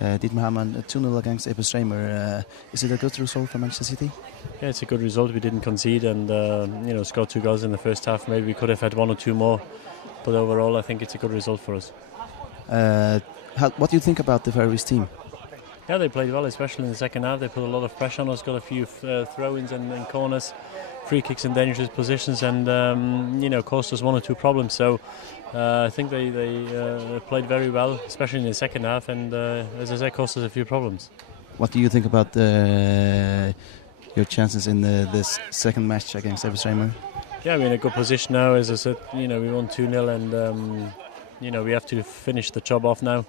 Dietmar Hamann Man, 2-0 against Ebersreimer. Is it a good result for Manchester City? Yeah, it's a good result. We didn't concede and scored 2 goals in the first half. Maybe we could have had 1 or 2 more, but overall I think it's a good result for us. What do you think about the Faroese team? Yeah, they played well, especially in the second half. They put a lot of pressure on us, got a few throw-ins and corners, free kicks in dangerous positions, and caused us 1 or 2 problems. So I think they played very well, especially in the second half, and as I said, caused us a few problems. What do you think about your chances in this second match against Ebersreimer? Yeah, we're in a good position now. As I said, we won 2-0, and we have to finish the job off now.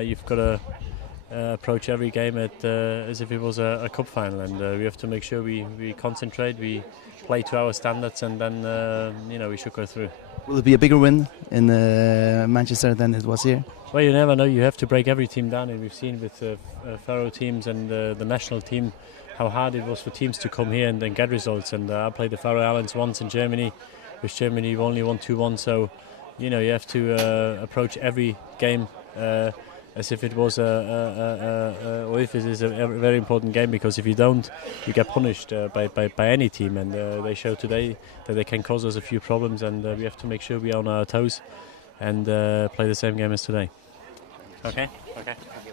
You've got to approach every game as if it was a cup final, and we have to make sure we concentrate, we play to our standards, and then we should go through. Will it be a bigger win in Manchester than it was here? Well, you never know. You have to break every team down, and we've seen with Faroe teams and the national team how hard it was for teams to come here and then get results. And I played the Faroe Islands once in Germany, which Germany only won 2-1. So you have to approach every game as if it was or if it is a very important game, because if you don't, you get punished by any team, and they show today that they can cause us a few problems, and we have to make sure we are on our toes and play the same game as today. Okay. Thank you.